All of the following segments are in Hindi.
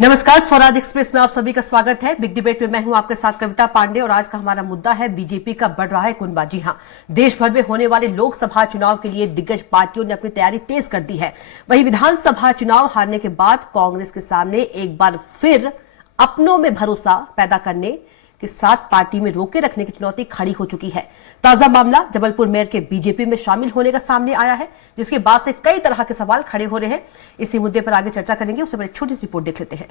नमस्कार, स्वराज एक्सप्रेस में आप सभी का स्वागत है। बिग डिबेट में मैं हूं आपके साथ कविता पांडे और आज का हमारा मुद्दा है बीजेपी का बढ़ रहा है कुनबा। जी हां, देश भर में होने वाले लोकसभा चुनाव के लिए दिग्गज पार्टियों ने अपनी तैयारी तेज कर दी है। वहीं विधानसभा चुनाव हारने के बाद कांग्रेस के सामने एक बार फिर अपनों में भरोसा पैदा करने के साथ पार्टी में रोके रखने की चुनौती खड़ी हो चुकी है। ताजा मामला जबलपुर मेयर के बीजेपी में शामिल होने का सामने आया है, जिसके बाद से कई तरह के सवाल खड़े हो रहे हैं। इसी मुद्दे पर आगे चर्चा करेंगे, उससे पहले एक छोटी सी रिपोर्ट देख लेते हैं।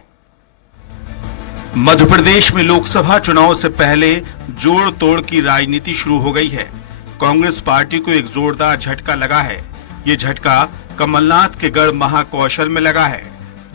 मध्य प्रदेश में लोकसभा चुनाव से पहले जोड़ तोड़ की राजनीति शुरू हो गई है। कांग्रेस पार्टी को एक जोरदार झटका लगा है। ये झटका कमलनाथ के गढ़ महाकौशल में लगा है।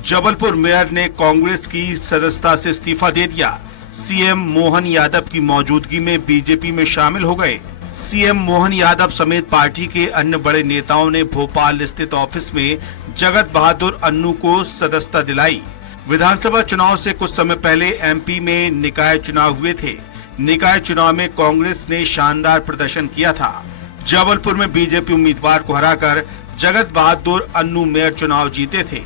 जबलपुर मेयर ने कांग्रेस की सदस्यता से इस्तीफा दे दिया। सीएम मोहन यादव की मौजूदगी में बीजेपी में शामिल हो गए। सीएम मोहन यादव समेत पार्टी के अन्य बड़े नेताओं ने भोपाल स्थित ऑफिस में जगत बहादुर अन्नू को सदस्यता दिलाई। विधानसभा चुनाव से कुछ समय पहले एमपी में निकाय चुनाव हुए थे। निकाय चुनाव में कांग्रेस ने शानदार प्रदर्शन किया था। जबलपुर में बीजेपी उम्मीदवार को हराकर जगत बहादुर अन्नू मेयर चुनाव जीते थे,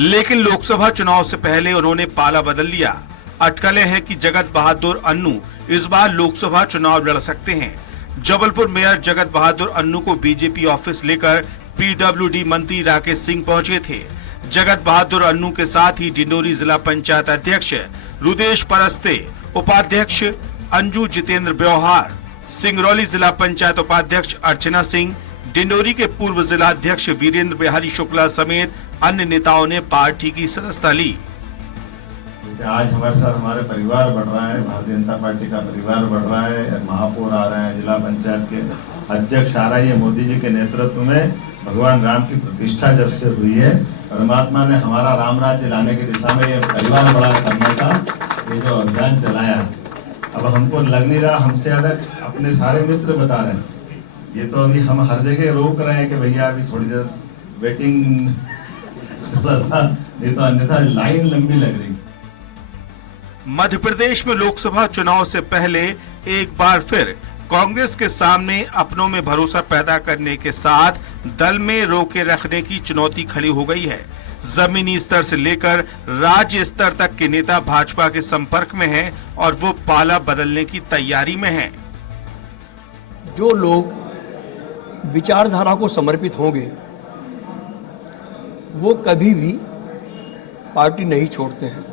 लेकिन लोकसभा चुनाव से पहले उन्होंने पाला बदल लिया। अटकलें हैं कि जगत बहादुर अन्नू इस बार लोकसभा चुनाव लड़ सकते हैं। जबलपुर मेयर जगत बहादुर अन्नू को बीजेपी ऑफिस लेकर पीडब्ल्यूडी मंत्री राकेश सिंह पहुंचे थे। जगत बहादुर अन्नू के साथ ही डिंडोरी जिला पंचायत अध्यक्ष रुदेश परस्ते, उपाध्यक्ष अंजू जितेंद्र ब्योहार, सिंगरौली जिला पंचायत उपाध्यक्ष अर्चना सिंह, डिंडोरी के पूर्व जिला अध्यक्ष वीरेंद्र बिहारी शुक्ला समेत अन्य नेताओं ने पार्टी की सदस्यता ली। आज हमारे साथ हमारे परिवार बढ़ रहा है, भारतीय जनता पार्टी का परिवार बढ़ रहा है, महापौर आ रहे हैं, जिला पंचायत के अध्यक्ष आ रही है। मोदी जी के नेतृत्व में भगवान राम की प्रतिष्ठा जब से हुई है, परमात्मा ने हमारा राम राज्य लाने की दिशा में ये परिवार बड़ा करने का ये जो अभियान चलाया, अब हमको लग नहीं रहा, हमसे ज्यादा अपने सारे मित्र बता रहे हैं। ये तो अभी हम हर जगह रोक रहे हैं कि भैया अभी थोड़ी देर वेटिंग, नहीं तो अन्यथा लाइन लंबी लग रही। मध्य प्रदेश में लोकसभा चुनाव से पहले एक बार फिर कांग्रेस के सामने अपनों में भरोसा पैदा करने के साथ दल में रोके रखने की चुनौती खड़ी हो गई है। जमीनी स्तर से लेकर राज्य स्तर तक के नेता भाजपा के संपर्क में हैं और वो पाला बदलने की तैयारी में हैं। जो लोग विचारधारा को समर्पित होंगे वो कभी भी पार्टी नहीं छोड़ते हैं।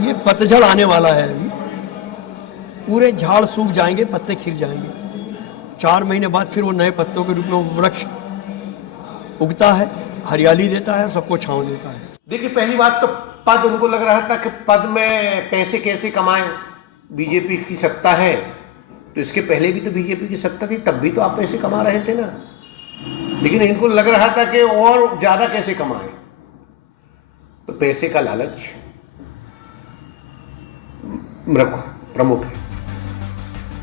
ये पतझड़ आने वाला है, अभी पूरे झाड़ सूख जाएंगे, पत्ते खिल जाएंगे। 4 महीने बाद फिर वो नए पत्तों के रूप में वो वृक्ष उगता है, हरियाली देता है, सबको छांव देता है। देखिए, पहली बात तो पद उनको लग रहा था कि पद में पैसे कैसे कमाएं। बीजेपी की सत्ता है तो इसके पहले भी तो बीजेपी की सत्ता थी, तब भी तो आप पैसे कमा रहे थे ना। लेकिन इनको लग रहा था कि और ज्यादा कैसे कमाएं, तो पैसे का लालच प्रमुख है।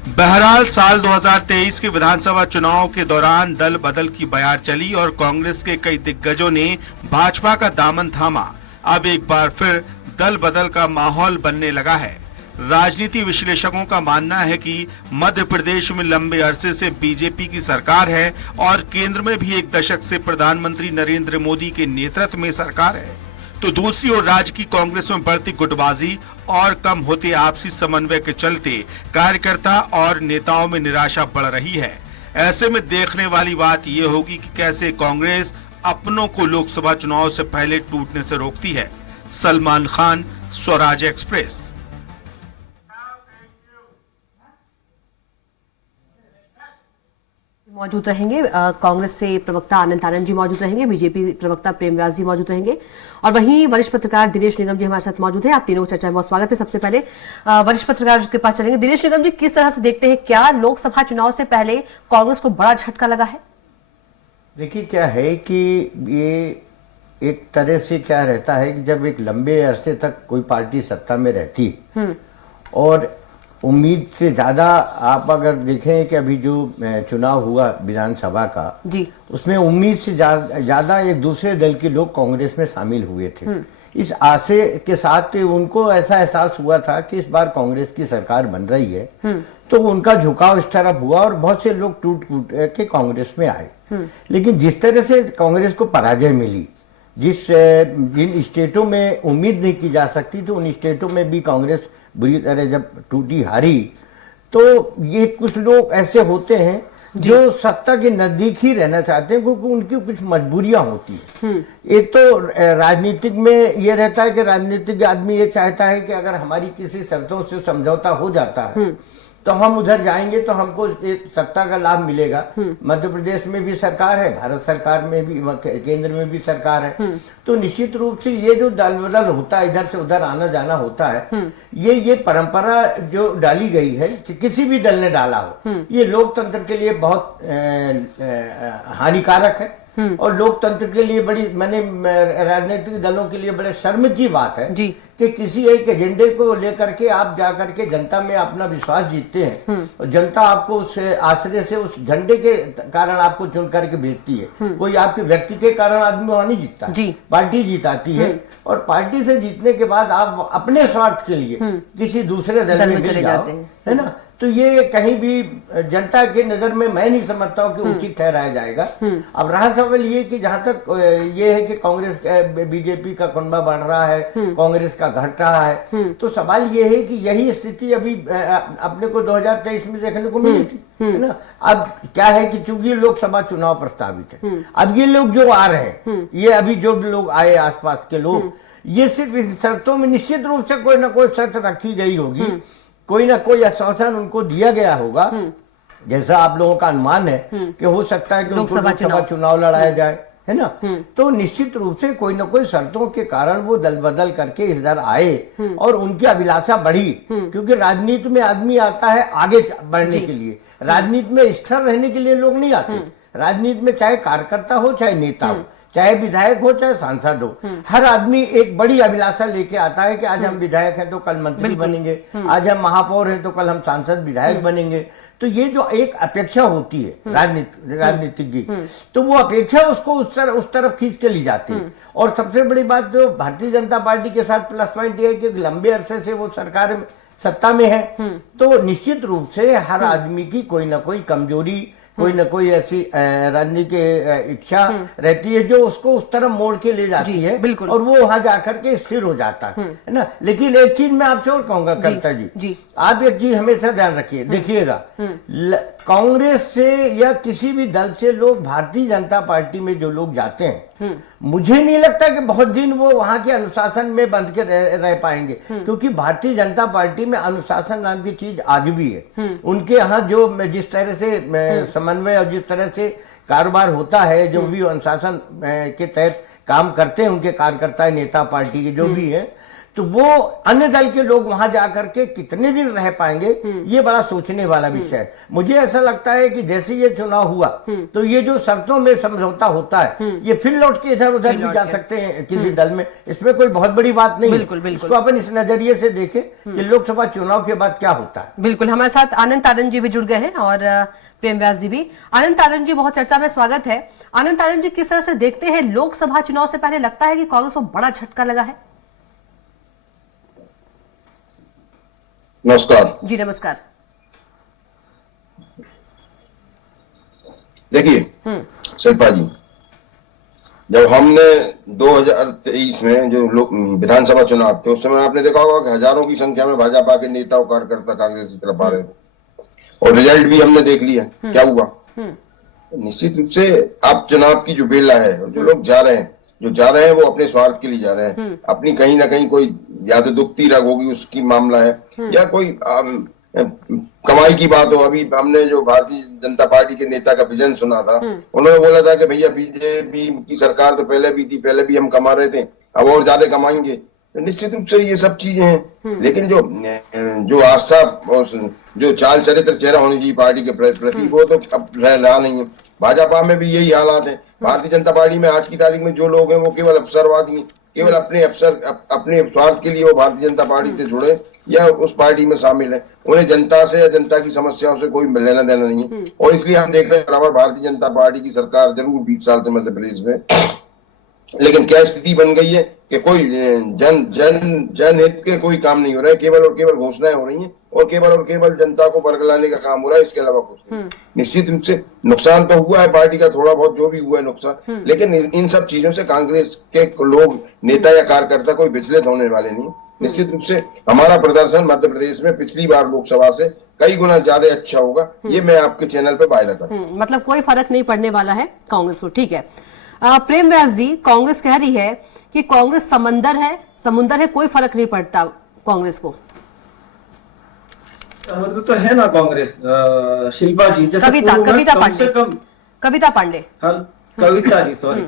बहरहाल साल 2023 के विधानसभा चुनाव के दौरान दल बदल की बयार चली और कांग्रेस के कई दिग्गजों ने भाजपा का दामन थामा। अब एक बार फिर दल बदल का माहौल बनने लगा है। राजनीति विश्लेषकों का मानना है कि मध्य प्रदेश में लंबे अरसे से बीजेपी की सरकार है और केंद्र में भी एक दशक से प्रधानमंत्री नरेंद्र मोदी के नेतृत्व में सरकार है, तो दूसरी ओर राज्य की कांग्रेस में बढ़ती गुटबाजी और कम होते आपसी समन्वय के चलते कार्यकर्ता और नेताओं में निराशा बढ़ रही है। ऐसे में देखने वाली बात यह होगी कि कैसे कांग्रेस अपनों को लोकसभा चुनाव से पहले टूटने से रोकती है। सलमान खान, स्वराज एक्सप्रेस। मौजूद रहेंगे कांग्रेस से प्रवक्ता आनंद जी मौजूद रहेंगे, बीजेपी प्रवक्ता प्रेम व्यास जी मौजूद रहेंगे और वहीं वरिष्ठ पत्रकार दिनेश निगम जी हमारे साथ मौजूद हैं। आप तीनों को चर्चा में बहुत स्वागत है। सबसे पहले वरिष्ठ पत्रकार के पास चलेंगे। दिनेश निगम जी, किस तरह से देखते हैं, क्या लोकसभा चुनाव से पहले कांग्रेस को बड़ा झटका लगा है? देखिए, क्या है कि ये एक तरह से क्या रहता है कि जब एक लंबे अरसे तक कोई पार्टी सत्ता में रहती और उम्मीद से ज्यादा, आप अगर देखें कि अभी जो चुनाव हुआ विधानसभा का जी, उसमें उम्मीद से ज्यादा एक दूसरे दल के लोग कांग्रेस में शामिल हुए थे। इस आशय के साथ उनको ऐसा एहसास हुआ था कि इस बार कांग्रेस की सरकार बन रही है, तो उनका झुकाव इस तरफ हुआ और बहुत से लोग टूट के कांग्रेस में आए। लेकिन जिस तरह से कांग्रेस को पराजय मिली, जिन स्टेटों में उम्मीद नहीं की जा सकती थी उन स्टेटों में भी कांग्रेस बुरी तरह जब टूटी हारी, तो ये कुछ लोग ऐसे होते हैं जो सत्ता के नजदीक ही रहना चाहते हैं क्योंकि उनकी कुछ मजबूरियां होती है। एक तो राजनीतिक में ये रहता है कि राजनीतिक आदमी ये चाहता है कि अगर हमारी किसी शर्तों से समझौता हो जाता है तो हम उधर जाएंगे तो हमको एक सत्ता का लाभ मिलेगा। मध्य प्रदेश में भी सरकार है, भारत सरकार में भी, केंद्र में भी सरकार है, तो निश्चित रूप से ये जो दल बदल होता है, इधर से उधर आना जाना होता है, ये परंपरा जो डाली गई है, किसी भी दल ने डाला हो, ये लोकतंत्र के लिए बहुत हानिकारक है और लोकतंत्र के लिए बड़ी, मैंने राजनीतिक दलों के लिए बड़े शर्म की बात है जी। कि किसी एक एजेंडे को लेकर के आप जाकर के जनता में अपना विश्वास जीतते हैं और जनता आपको उस आश्रय से, उस झंडे के कारण आपको चुन करके भेजती है। कोई आपके व्यक्ति के कारण आदमी वहां नहीं जीतता, पार्टी जीताती है और पार्टी से जीतने के बाद आप अपने स्वार्थ के लिए किसी दूसरे दल में चले जाते हैं, है ना। तो ये कहीं भी जनता के नजर में मैं नहीं समझता हूँ कि उचित ठहराया जाएगा। अब रहा सवाल ये कि जहां तक ये है कि कांग्रेस बीजेपी का कुनबा बढ़ रहा है, कांग्रेस का घट रहा है, तो सवाल ये है कि यही स्थिति अभी अपने को 2023 में देखने को मिली थी, है ना। अब क्या है कि चूंकि लोकसभा चुनाव प्रस्तावित है, अब ये लोग जो आ रहे हैं, ये अभी जो लोग आए आसपास के लोग, ये सिर्फ इस शर्तों में निश्चित रूप से कोई ना कोई शर्त रखी गई होगी, कोई ना कोई आश्वासन उनको दिया गया होगा, जैसा आप लोगों का अनुमान है कि हो सकता है कि उनको लोकसभा चुनाव लड़ाया जाए, है ना। तो निश्चित रूप से कोई ना कोई शर्तों के कारण वो दल बदल करके इस दर आए और उनकी अभिलाषा बढ़ी, क्योंकि राजनीति में आदमी आता है आगे बढ़ने के लिए, राजनीति में स्थिर रहने के लिए लोग नहीं आते। राजनीति में चाहे कार्यकर्ता हो, चाहे नेता हो, चाहे विधायक हो, चाहे सांसद हो, हर आदमी एक बड़ी अभिलाषा लेके आता है कि आज हम विधायक हैं तो कल मंत्री बनेंगे, आज हम महापौर हैं तो कल हम सांसद विधायक बनेंगे। तो ये जो एक अपेक्षा होती है राजनीतिक की, तो वो अपेक्षा उसको उस तरफ खींच के ली जाती है। और सबसे बड़ी बात जो भारतीय जनता पार्टी के साथ प्लस पॉइंट ये है कि लंबे अरसे से वो सरकार में, सत्ता में है, तो निश्चित रूप से हर आदमी की कोई ना कोई कमजोरी, कोई ना कोई ऐसी राजनीतिक इच्छा रहती है जो उसको उस तरफ मोड़ के ले जाती है और वो वहां जाकर के स्थिर हो जाता है ना। लेकिन एक चीज मैं आपसे और कहूंगा कविता जी, आप एक चीज हमेशा ध्यान रखिए, देखिएगा कांग्रेस से या किसी भी दल से लोग भारतीय जनता पार्टी में जो लोग जाते हैं, मुझे नहीं लगता कि बहुत दिन वो वहां के अनुशासन में बंध के रह पाएंगे, क्योंकि भारतीय जनता पार्टी में अनुशासन नाम की चीज आज भी है। उनके यहाँ जो जिस तरह से समन्वय और जिस तरह से कारोबार होता है, जो भी अनुशासन के तहत काम करते हैं उनके कार्यकर्ता, नेता पार्टी के जो भी है, तो वो अन्य दल के लोग वहां जाकर के कितने दिन रह पाएंगे, ये बड़ा सोचने वाला विषय है। मुझे ऐसा लगता है कि जैसे ये चुनाव हुआ तो ये जो शर्तों में समझौता होता है, ये फिर लौट के इधर उधर भी जा सकते हैं किसी दल में, इसमें कोई बहुत बड़ी बात नहीं है। इसको अपन इस नजरिए से देखें कि लोकसभा चुनाव के बाद क्या होता है। बिल्कुल, हमारे साथ आनंद तारण जी भी जुड़ गए हैं और प्रेम व्यास जी भी। आनंद तारण जी, बहुत चर्चा में स्वागत है। आनंद तारण जी, किस तरह से देखते हैं, लोकसभा चुनाव से पहले लगता है कि कांग्रेस को बड़ा झटका लगा है? नमस्कार जी। नमस्कार। देखिए शिल्पा जी, जब हमने 2023 में जो विधानसभा चुनाव थे, उस समय आपने देखा होगा कि हजारों की संख्या में भाजपा के नेता और कार्यकर्ता कांग्रेस की तरफ आ रहे थे और रिजल्ट भी हमने देख लिया क्या हुआ। निश्चित रूप से आप चुनाव की जो बेला है, जो लोग जा रहे हैं वो अपने स्वार्थ के लिए जा रहे हैं, अपनी कहीं ना कहीं कोई या तो दुखती रग होगी उसकी मामला है, या कोई कमाई की बात हो। अभी हमने जो भारतीय जनता पार्टी के नेता का विजन सुना था, उन्होंने बोला था कि भैया बीजेपी की सरकार तो पहले भी थी, पहले भी हम कमा रहे थे, अब और ज्यादा कमाएंगे। तो निश्चित रूप से ये सब चीजें हैं, लेकिन जो आस्था और जो चाल चरित्र चेहरा होनी चाहिए पार्टी के प्रति, वो तो अब रहा नहीं है। भाजपा में भी यही हालात है। भारतीय जनता पार्टी में आज की तारीख में जो लोग हैं वो केवल अवसरवादी हैं, केवल अपने स्वार्थ के लिए वो भारतीय जनता पार्टी से जुड़े या उस पार्टी में शामिल है। उन्हें जनता से या जनता की समस्याओं से कोई लेना देना नहीं है। और इसलिए हम देख रहे हैं बराबर भारतीय जनता पार्टी की सरकार जरूर 20 साल से मध्य प्रदेश में, लेकिन क्या स्थिति बन गई है कि कोई जनहित के कोई काम नहीं हो रहा है, केवल और केवल घोषणाएं हो रही हैं और केवल जनता को बरगलाने का काम हो रहा है, इसके अलावा कुछ नहीं। निश्चित रूप से नुकसान तो हुआ है पार्टी का, थोड़ा बहुत जो भी हुआ है नुकसान, लेकिन इन सब चीजों से कांग्रेस के लोग, नेता या कार्यकर्ता कोई विचलित होने वाले नहीं। निश्चित रूप से हमारा प्रदर्शन मध्य प्रदेश में पिछली बार लोकसभा से कई गुना ज्यादा अच्छा होगा, ये मैं आपके चैनल पे वायदा करता हूँ। मतलब कोई फर्क नहीं पड़ने वाला है कांग्रेस को, ठीक है। प्रेम व्यास जी, कांग्रेस कह रही है कि कांग्रेस समुंदर है, कोई फर्क नहीं पड़ता कांग्रेस को। समुद्र तो है ना कांग्रेस। शिल्पा जी, जैसे कविता पांडे कविता जी सॉरी,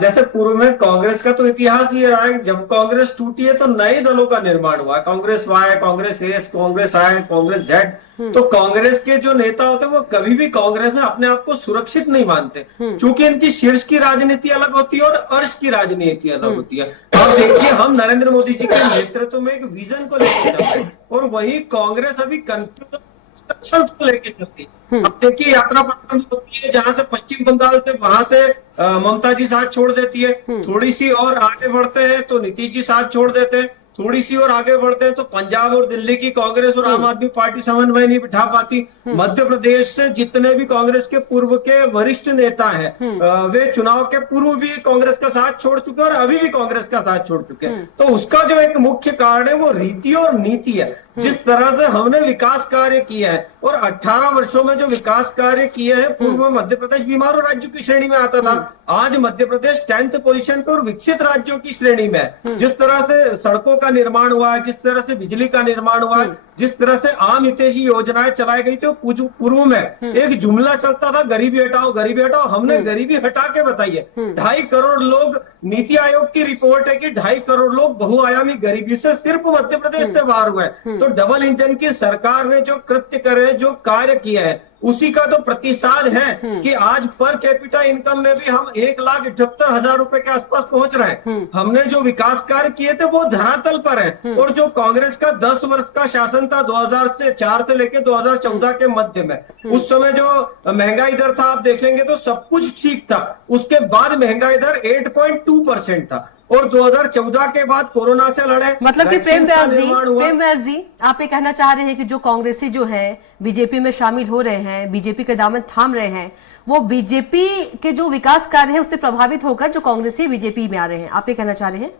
जैसे पूर्व में कांग्रेस का तो इतिहास ये रहा है, जब कांग्रेस टूटी है तो नए दलों का निर्माण हुआ। कांग्रेस वाई, कांग्रेस एस, कांग्रेस आई, कांग्रेस जेड। तो कांग्रेस के जो नेता होते हैं वो कभी भी कांग्रेस में अपने आप को सुरक्षित नहीं मानते, क्योंकि इनकी शीर्ष की राजनीति अलग होती है और अर्श की राजनीति अलग होती है। अब देखिए, हम नरेंद्र मोदी जी के नेतृत्व में एक विजन को लेकर चल रहे हैं, और वही कांग्रेस अभी कंफ्यूजन को लेकर चलती है। अब देखिए, यात्रा प्रारंभ होती है जहां से पश्चिम बंगाल से, वहां से ममता जी साथ छोड़ देती है। थोड़ी सी और आगे बढ़ते हैं तो नीतीश जी साथ छोड़ देते हैं। थोड़ी सी और आगे बढ़ते हैं तो पंजाब और दिल्ली की कांग्रेस और आम आदमी पार्टी समन्वय नहीं बिठा पाती। मध्य प्रदेश से जितने भी कांग्रेस के पूर्व के वरिष्ठ नेता हैं, वे चुनाव के पूर्व भी कांग्रेस का साथ छोड़ चुके हैं और अभी भी कांग्रेस का साथ छोड़ चुके हैं। तो उसका जो एक मुख्य कारण है वो रीति और नीति है। जिस तरह से हमने विकास कार्य किया है, और 18 वर्षों में जो विकास कार्य किए हैं, पूर्व में मध्य प्रदेश बीमारू राज्यों की श्रेणी में आता था, आज मध्य प्रदेश 10th पोजीशन पे और विकसित राज्यों की श्रेणी में है। जिस तरह से सड़कों का निर्माण हुआ है, जिस तरह से बिजली का निर्माण हुआ है, जिस तरह से आम हितैषी योजनाएं चलाई गई थी, पूर्व में एक जुमला चलता था, गरीबी हटाओ गरीबी हटाओ। हमने गरीबी हटा के बताई है। 2.5 करोड़ लोग, नीति आयोग की रिपोर्ट है कि 2.5 करोड़ लोग बहुआयामी गरीबी से सिर्फ मध्य प्रदेश से बाहर हुए। तो डबल इंजन की सरकार ने जो कृत्य करे, जो कार्य किया है, उसी का तो प्रतिसाद है कि आज पर कैपिटा इनकम में भी हम 1,78,000 रुपए के आसपास पहुंच रहे हैं। हमने जो विकास कार्य किए थे वो धरातल पर है। और जो कांग्रेस का 10 वर्ष का शासन था, 2004 से लेकर 2014 के मध्य में, उस समय जो महंगाई दर था, आप देखेंगे तो सब कुछ ठीक था। उसके बाद महंगाई दर 8.2% था, और 2014 के बाद कोरोना से लड़े। मतलब कि प्रेम व्यास जी, आप ये कहना चाह रहे हैं कि जो कांग्रेसी जो है बीजेपी में शामिल हो रहे हैं, बीजेपी के दामन थाम रहे हैं, वो बीजेपी के जो विकास कार्य है उससे प्रभावित होकर जो कांग्रेसी बीजेपी में आ रहे हैं, आप ये कहना चाह रहे हैं?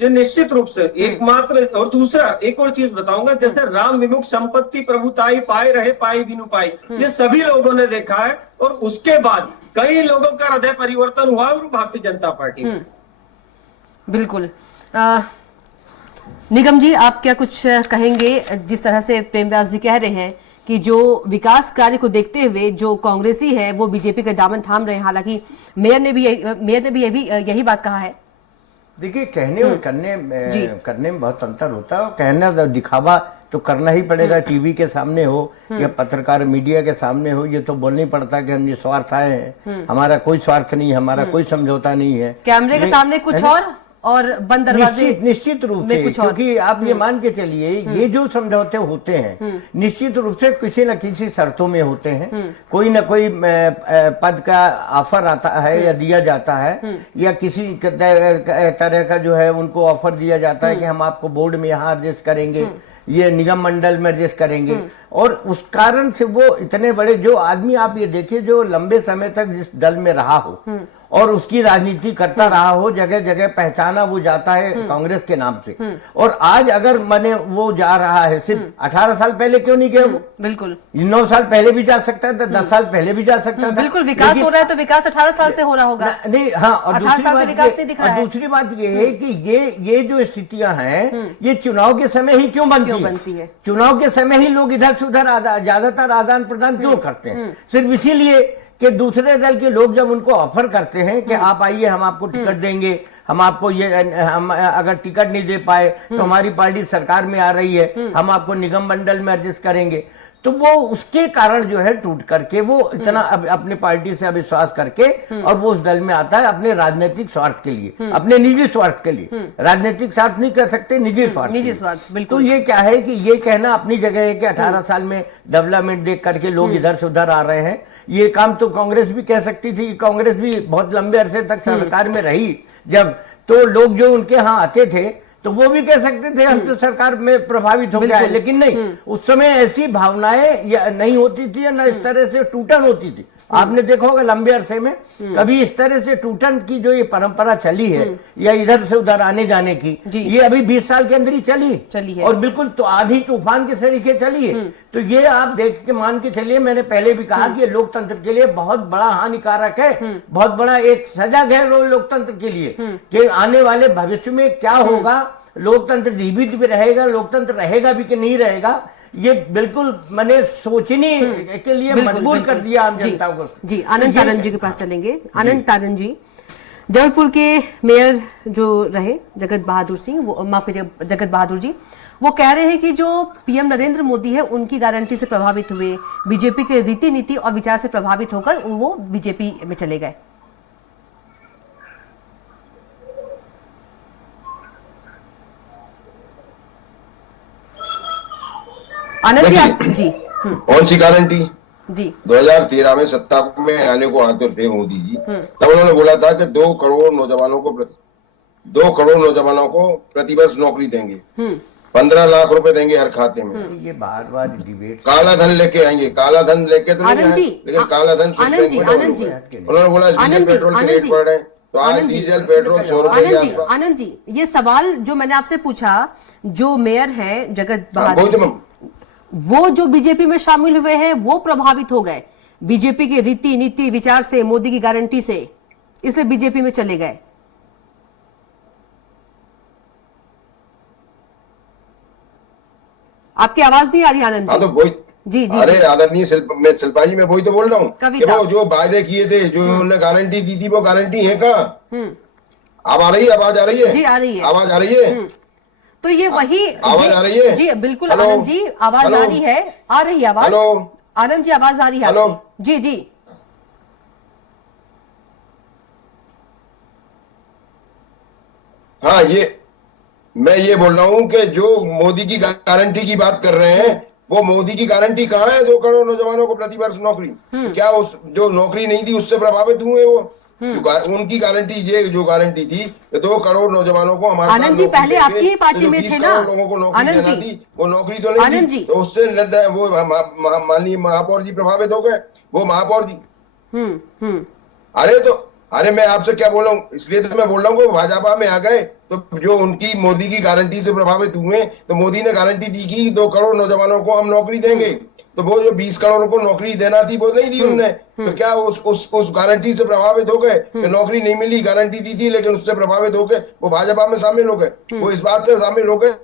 जो निश्चित रूप से एकमात्र। और दूसरा एक और चीज बताऊंगा, जैसे राम विमुख संपत्ति प्रभुताई पाए रहे पाई बिनु पाई, ये सभी लोगों ने देखा है। और उसके बाद कई लोगों का हृदय परिवर्तन हुआ और भारतीय जनता पार्टी में। बिल्कुल। निगम जी, आप क्या कुछ कहेंगे? जिस तरह से प्रेम व्यास जी कह रहे हैं कि जो विकास कार्य को देखते हुए जो कांग्रेसी है वो बीजेपी का दामन थाम रहे हैं, हालांकि मेयर ने भी यही बात कहा है। देखिए, कहने और करने में बहुत अंतर होता है। कहना दिखावा तो करना ही पड़ेगा, टीवी के सामने हो या पत्रकार मीडिया के सामने हो, ये तो बोलना ही पड़ता है कि हम निस्वार्थ आए हैं, हमारा कोई स्वार्थ नहीं है, हमारा कोई समझौता नहीं है। कैमरे के सामने कुछ और बंद दरवाजे निश्चित रूप से, क्योंकि आप ये मान के चलिए, ये जो समझौते होते हैं निश्चित रूप से किसी न किसी शर्तों में होते हैं। कोई न कोई पद का ऑफर आता है या दिया जाता है, या किसी तरह का जो है उनको ऑफर दिया जाता है कि हम आपको बोर्ड में यहाँ एडजस्ट करेंगे, ये निगम मंडल में एडजस्ट करेंगे। और उस कारण से वो इतने बड़े जो आदमी, आप ये देखिए, जो लंबे समय तक जिस दल में रहा हो और उसकी राजनीति करता रहा हो, जगह जगह पहचाना वो जाता है कांग्रेस के नाम से। और आज अगर मैंने वो जा रहा है, सिर्फ 18 साल पहले क्यों नहीं गया वो? बिल्कुल 9 साल पहले भी जा सकता था, 10 साल पहले भी जा सकता था। बिल्कुल, विकास हो रहा है तो विकास 18 साल से हो रहा होगा। नहीं, हाँ, और दूसरी बात ये है कि ये जो स्थितियां हैं, ये चुनाव के समय ही क्यों बनती है? चुनाव के समय ही लोग इधर से उधर ज्यादातर आदान प्रदान क्यों करते हैं? सिर्फ इसीलिए कि दूसरे दल के लोग जब उनको ऑफर करते हैं कि आप आइए, हम आपको टिकट देंगे, हम आपको हम अगर टिकट नहीं दे पाए तो हमारी पार्टी सरकार में आ रही है, हम आपको निगम मंडल में एडजस्ट करेंगे, तो वो उसके कारण जो है टूट करके वो इतना अपने पार्टी से अविश्वास करके और वो उस दल में आता है अपने राजनीतिक स्वार्थ के लिए, अपने निजी स्वार्थ के लिए। राजनीतिक स्वार्थ नहीं कर सकते, निजी स्वार्थ। तो ये क्या है कि ये कहना अपनी जगह है कि 18 साल में डेवलपमेंट देख करके लोग इधर से उधर आ रहे हैं। ये काम तो कांग्रेस भी कह सकती थी, कांग्रेस भी बहुत लंबे अरसे तक सरकार में रही जब, तो लोग जो उनके यहाँ आते थे तो वो भी कह सकते थे हम तो सरकार में प्रभावित हो गया है, लेकिन नहीं, उस समय ऐसी भावनाएं या नहीं होती थी या न इस तरह से टूटन होती थी। आपने देखा होगा लंबे अरसे में कभी इस तरह से टूटन की जो ये परंपरा चली है या इधर से उधर आने जाने की, ये अभी 20 साल के अंदर ही चली है और बिल्कुल तो आधी तूफान के तरीके चली है। तो ये आप देख के मान के चलिए, मैंने पहले भी कहा कि ये लोकतंत्र के लिए बहुत बड़ा हानिकारक है, बहुत बड़ा एक सजग है लोकतंत्र के लिए कि आने वाले भविष्य में क्या होगा, लोकतंत्र जीवित भी रहेगा, लोकतंत्र रहेगा भी कि नहीं रहेगा, ये बिल्कुल मैंने सोचने के लिए मजबूर कर दिया आम जनता को। जी आनंद तारण जी के पास चलेंगे। आनंद तारण जी, जबलपुर के मेयर जो रहे जगत बहादुर सिंह, वो माफ कीजिए जगत बहादुर जी, वो कह रहे हैं कि जो पीएम नरेंद्र मोदी है उनकी गारंटी से प्रभावित हुए, बीजेपी के रीति नीति और विचार से प्रभावित होकर वो बीजेपी में चले गए। आनंद जी जी कौन सी गारंटी? जी 2013 में सत्ता में आने को आते थे मोदी जी, तब उन्होंने बोला था कि 2 करोड़ नौजवानों को प्रतिवर्ष नौकरी देंगे, 15 लाख रुपए देंगे हर खाते में। ये बार डिबेट काला धन लेके आएंगे, काला धन लेके तो नहीं आए, लेकिन काला धन उन्होंने बोला डीजल पेट्रोल के रेट बढ़ रहे हैं, तो आज डीजल पेट्रोल 100 रुपए के आसपास। आनंद जी, ये सवाल जो मैंने आपसे पूछा, जो मेयर है जगत बहादुर, वो जो बीजेपी में शामिल हुए हैं वो प्रभावित हो गए बीजेपी के रीति नीति विचार से, मोदी की गारंटी से, इसलिए बीजेपी में चले गए। आपकी आवाज नहीं आ रही आनंद जी। हाँ तो वही जी जी, अरे आदरणीय शिल्पा जी, मैं वही तो बोल रहा हूँ कि वो जो वायदे किए थे, जो उन्होंने गारंटी दी थी, वो गारंटी है कहाँ? अब आ रही है, आवाज आ रही है? जी आ रही है, आवाज आ रही है। तो ये वही आवाज आ रही है? जी बिल्कुल आनंद जी, आवाज आ रही है, आ रही है आवाज। हेलो आनंद जी, आवाज आ रही है? हेलो जी जी, हाँ, मैं ये बोल रहा हूँ कि जो मोदी की गारंटी की बात कर रहे हैं, वो मोदी की गारंटी कहाँ है? 2 करोड़ नौजवानों को प्रतिवर्ष नौकरी। तो क्या उस जो नौकरी नहीं थी उससे प्रभावित हुए वो? उनकी गारंटी, ये जो गारंटी थी 2 करोड़ नौजवानों को हमारे आनंद जी पहले आपकी ही पार्टी में थे ना, लोगों को नौकरी आनंद देना जी, थी, वो नौकरी तो नहीं थी, तो उससे वो माननीय महापौर जी प्रभावित हो गए, वो महापौर जी। अरे मैं आपसे क्या बोल रहा हूँ, इसलिए तो मैं बोल रहा हूँ कि भाजपा में आ गए तो जो उनकी मोदी की गारंटी से प्रभावित हुए, तो मोदी ने गारंटी दी कि 2 करोड़ नौजवानों को हम नौकरी देंगे, तो वो जो 20 करोड़ को नौकरी देना थी वो नहीं दी उनने, तो क्या उस गारंटी से प्रभावित हो गए? नौकरी नहीं मिली, गारंटी दी थी लेकिन उससे प्रभावित हो गए, वो भाजपा में शामिल हो गए। वो इस बात से शामिल हो गए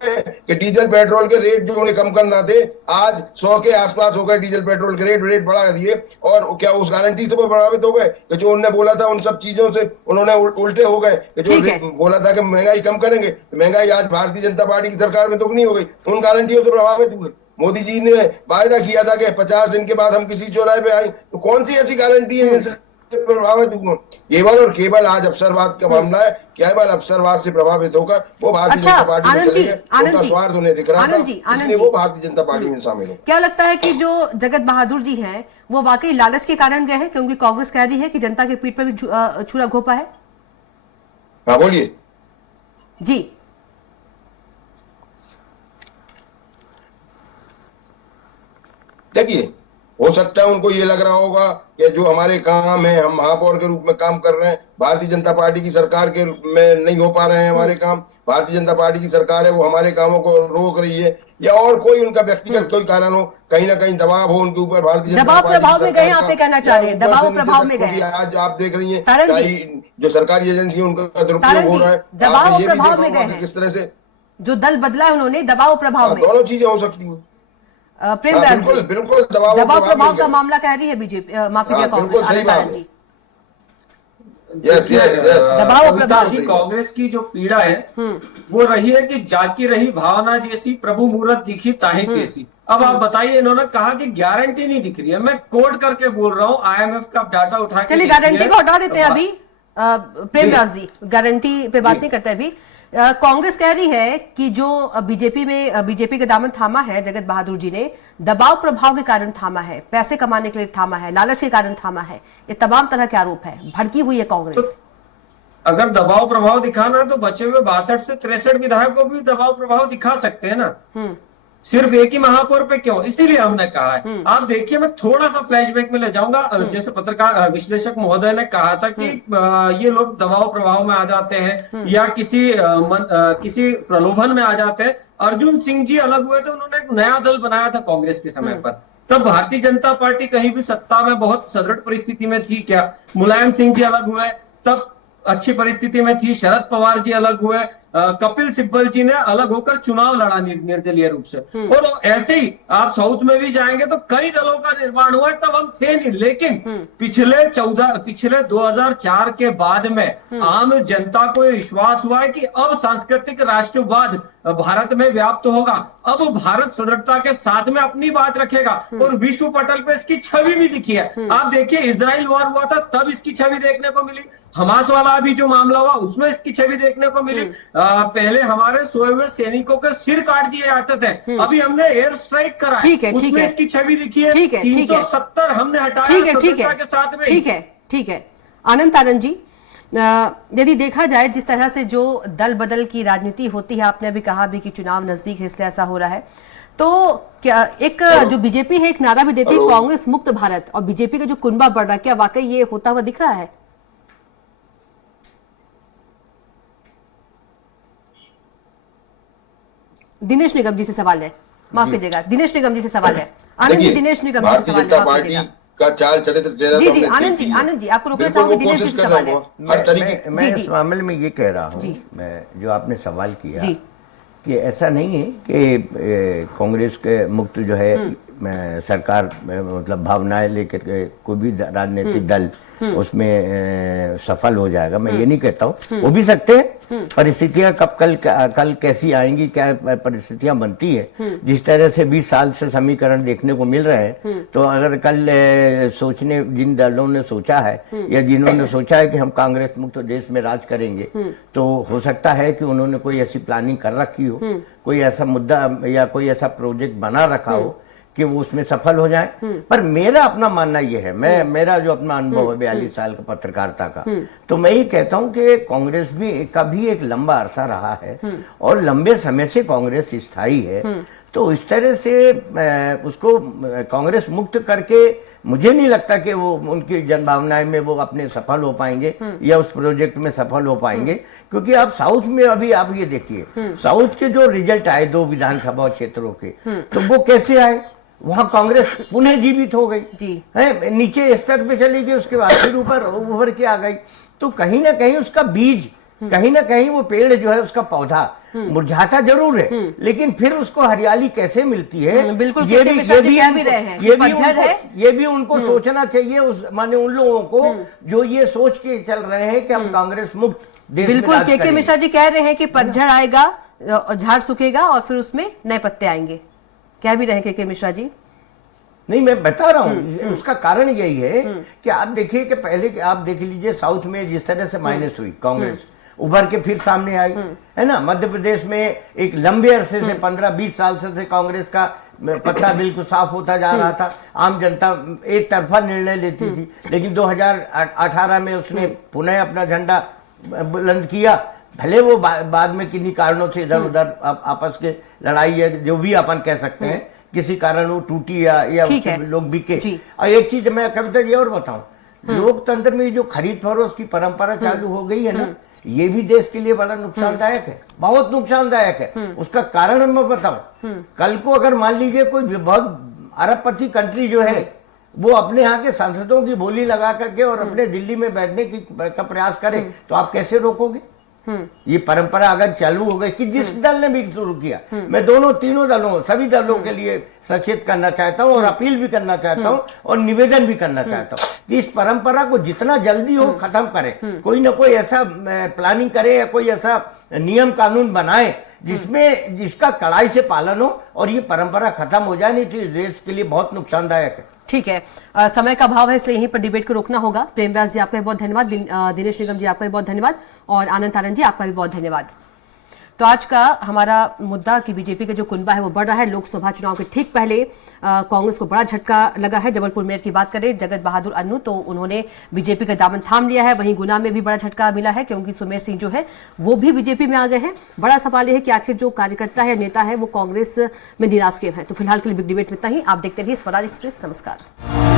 कि डीजल पेट्रोल के रेट जो उन्हें कम करना थे, आज 100 के आसपास हो गए डीजल पेट्रोल के रेट बढ़ा दिए, और क्या उस गारंटी से वो प्रभावित हो गए कि जो उन्होंने बोला था उन सब चीजों से उन्होंने उल्टे हो गए कि जो बोला था कि महंगाई कम करेंगे, महंगाई आज भारतीय जनता पार्टी की सरकार में दुगनी हो गई, उन गारंटियों से प्रभावित हुए। मोदी जी ने वायदा किया था कि 50 दिन के बाद हम किसी चौराहे पे आए, तो कौन सी ऐसी गारंटी है प्रभावित हुए? केवल और केवल आज अवसरवाद का मामला है, केवल अवसरवाद से प्रभावित होकर वो भारतीय जनता पार्टी में चले गए, उनका स्वार्थ उन्हें दिख रहा था, इसलिए वो भारतीय जनता पार्टी में शामिल हो। क्या लगता है कि जो जगत बहादुर जी हैं वो वाकई लालच के कारण गए हैं, क्योंकि कांग्रेस कह रही है कि जनता के पीठ पर भी छुरा घोंपा है? हाँ बोलिए जी। देखिए, हो सकता है उनको ये लग रहा होगा कि जो हमारे काम है, हम महापौर के रूप में काम कर रहे हैं, भारतीय जनता पार्टी की सरकार के रूप में नहीं हो पा रहे हैं हमारे काम, भारतीय जनता पार्टी की सरकार है वो हमारे कामों को रोक रही है, या और कोई उनका व्यक्तिगत कोई कारण हो, कहीं ना कहीं दबाव हो उनके ऊपर भारतीय जनता पार्टी प्रभाव में गए, आप कहना चाह रहे हैं दबाव प्रभाव में गए। आज आप देख रही है जो सरकारी एजेंसी उनका दुरुपयोग हो रहा है, दबाव प्रभाव में गए, किस तरह से जो दल बदला है उन्होंने दबाव प्रभाव में, दोनों चीजें हो सकती है। प्रेमराज जी, बिल्कुल दबाव प्रभाव का मामला कह रही है बीजेपी, माफ कीजिए कांग्रेस जी। दबाव प्रभाव जी, कांग्रेस की जो पीड़ा है वो रही है कि जाकी रही भावना जैसी, प्रभु मूरत दिखी ताही कैसी। अब आप बताइए, इन्होंने कहा कि गारंटी नहीं दिख रही है, मैं कोट करके बोल रहा हूँ, IMF का डाटा उठा के, चलिए गारंटी को हटा देते हैं अभी, प्रेमराज जी गारंटी पे बात नहीं करते अभी। कांग्रेस कह रही है कि जो बीजेपी का दामन थामा है जगत बहादुर जी ने, दबाव प्रभाव के कारण थामा है, पैसे कमाने के लिए थामा है, लालच के कारण थामा है, ये तमाम तरह के आरोप है, भड़की हुई है कांग्रेस। अगर दबाव प्रभाव दिखाना है तो बचे हुए 62 से 63 विधायक को भी दबाव प्रभाव दिखा सकते हैं ना, सिर्फ एक ही महापौर पे क्यों? इसीलिए हमने कहा है। आप देखिए, मैं थोड़ा सा फ्लैशबैक में ले जाऊंगा। जैसे पत्रकार विश्लेषक महोदय ने कहा था कि ये लोग दबाव प्रभाव में आ जाते हैं या किसी प्रलोभन में आ जाते हैं। अर्जुन सिंह जी अलग हुए थे, उन्होंने एक नया दल बनाया था कांग्रेस के समय पर। तब भारतीय जनता पार्टी कहीं भी सत्ता में बहुत सदृढ़ परिस्थिति में थी क्या? मुलायम सिंह जी अलग हुए, तब अच्छी परिस्थिति में थी। शरद पवार जी अलग हुए, कपिल सिब्बल जी ने अलग होकर चुनाव लड़ा निर्दलीय रूप से। और ऐसे ही आप साउथ में भी जाएंगे तो कई दलों का निर्माण हुआ है, तब हम थे नहीं। लेकिन पिछले 2004 के बाद में आम जनता को विश्वास हुआ है कि अब सांस्कृतिक राष्ट्रवाद भारत में व्याप्त होगा। अब भारत सदृढ़ता के साथ में अपनी बात रखेगा और विश्व पटल पे इसकी छवि भी दिखी है। आप देखिए, इजराइल वॉर हुआ था तब इसकी छवि देखने को मिली। हमास वाला अभी जो मामला हुआ उसमें इसकी छवि देखने को मिली। पहले हमारे सोए हुए सैनिकों के सिर काट दिए जाते थे, अभी हमने एयर स्ट्राइक करा है, उसमें इसकी छवि दिखी है। 370 हमने हटाया सदस्यता के साथ में। ठीक है आनंद तारण जी, यदि देखा जाए जिस तरह से जो दल बदल की राजनीति होती है, आपने अभी कहा भी कि चुनाव नजदीक है इसलिए ऐसा हो रहा है, तो क्या एक जो बीजेपी है एक नारा भी देती है कांग्रेस मुक्त भारत, और बीजेपी का जो कुनबा बढ़ रहा है, क्या वाकई ये होता हुआ दिख रहा है? दिनेश निगम जी से सवाल है, माफ कीजिएगा, दिनेश निगम जी से सवाल है। आनंद जी, दिनेश निगम जी से सवाल है, का चाल चरित्र चेहरा जी जी आनंद जी आपको रोकना चाहूंगी, दिनेश जी से सवाल है। हर तरीके मैं इस मामले में ये कह रहा हूँ, मैं जो आपने सवाल किया कि ऐसा नहीं है कि कांग्रेस के मुक्त जो है सरकार मतलब भावनाएं लेकर के कोई भी राजनीतिक दल उसमें सफल हो जाएगा, मैं ये नहीं कहता हूँ। हो भी सकते हैं, परिस्थितियां कब कल कैसी आएंगी, क्या परिस्थितियां बनती है। जिस तरह से 20 साल से समीकरण देखने को मिल रहे हैं, तो अगर कल सोचने जिन दलों ने सोचा है या जिन्होंने सोचा है कि हम कांग्रेस मुक्त देश में राज करेंगे, तो हो सकता है कि उन्होंने कोई ऐसी प्लानिंग कर रखी हो, कोई ऐसा मुद्दा या कोई ऐसा प्रोजेक्ट बना रखा हो कि वो उसमें सफल हो जाए। पर मेरा अपना मानना ये है, मेरा जो अपना अनुभव है 42 साल का पत्रकारिता का, तो मैं ये कहता हूं कि कांग्रेस का भी एक लंबा अरसा रहा है और लंबे समय से कांग्रेस स्थायी है। तो इस तरह से उसको कांग्रेस मुक्त करके मुझे नहीं लगता कि वो उनकी जनभावनाएं में वो अपने सफल हो पाएंगे या उस प्रोजेक्ट में सफल हो पाएंगे। क्योंकि आप साउथ में अभी आप ये देखिए, साउथ के जो रिजल्ट आए 2 विधानसभा क्षेत्रों के, तो वो कैसे आए? वहां कांग्रेस पुनः जीवित हो गई जी है, नीचे स्तर पे चली गई, उसके बाद फिर ऊपर उभर के आ गई। तो कहीं ना कहीं उसका बीज, कहीं ना कहीं वो पेड़ जो है उसका पौधा मुरझाता जरूर है, लेकिन फिर उसको हरियाली कैसे मिलती है, बिल्कुल ये भी उनको सोचना चाहिए। उस माने उन लोगों को जो ये सोच के चल रहे हैं कि हम कांग्रेस मुक्त देश में बिल्कुल के मिश्रा जी कह रहे हैं कि पतझड़ आएगा, झाड़ सूखेगा और फिर उसमें नए पत्ते आएंगे, कह भी रहे के मिश्रा जी। नहीं, मैं बता रहा हूँ उसका कारण यही है कि आप देखिए कि पहले आप देख लीजिए साउथ में जिस तरह से माइनस हुई, कांग्रेस उभर के फिर सामने आई है ना। मध्य प्रदेश में एक लंबे अरसे से 15-20 साल से कांग्रेस का पत्ता बिल्कुल साफ होता जा रहा था, आम जनता एक तरफा निर्णय लेती थी। लेकिन 2018 में उसने पुनः अपना झंडा बुलंद किया, भले वो बाद में किन्हीं कारणों से इधर उधर आपस के लड़ाई है जो भी अपन कह सकते हैं, किसी कारण वो टूटी या लोग बिके। और एक चीज मैं कविता जी और बताऊं, लोकतंत्र में जो खरीद फरोख्त की परंपरा चालू हो गई है ना, ये भी देश के लिए बड़ा नुकसानदायक है, बहुत नुकसानदायक है। उसका कारण मैं बताऊं, कल को अगर मान लीजिए कोई बहुत अरबपति कंट्री जो है वो अपने यहाँ के सांसदों की बोली लगा करके और अपने दिल्ली में बैठने का प्रयास करे, तो आप कैसे रोकोगे? ये परंपरा अगर चालू हो गई कि जिस दल ने भी शुरू किया, मैं तीनों दलों, सभी दलों के लिए सचेत करना चाहता हूं और अपील भी करना चाहता हूं और निवेदन भी करना चाहता हूं कि इस परंपरा को जितना जल्दी हो खत्म करें। कोई ना कोई ऐसा प्लानिंग करे या कोई ऐसा नियम कानून बनाए जिसका कड़ाई से पालन हो और ये परंपरा खत्म हो जाए, नहीं तो देश के लिए बहुत नुकसानदायक है। ठीक है, समय का अभाव है इसलिए यहीं पर डिबेट को रोकना होगा। प्रेम व्यास जी आपका भी बहुत धन्यवाद, दिनेश निगम जी आपका भी बहुत धन्यवाद और आनंद तारण जी आपका भी बहुत धन्यवाद। तो आज का हमारा मुद्दा कि बीजेपी का जो कुनबा है वो बढ़ रहा है। लोकसभा चुनाव के ठीक पहले कांग्रेस को बड़ा झटका लगा है। जबलपुर मेयर की बात करें जगत बहादुर अन्नू, तो उन्होंने बीजेपी का दामन थाम लिया है। वहीं गुना में भी बड़ा झटका मिला है क्योंकि सुमेर सिंह जो है वो भी बीजेपी में आ गए हैं। बड़ा सवाल यह है कि आखिर जो कार्यकर्ता है, नेता है, वो कांग्रेस में निराश क्यों है। तो फिलहाल के लिए बिग डिबेट में इतना ही। आप देखते रहिए स्वराज एक्सप्रेस। नमस्कार।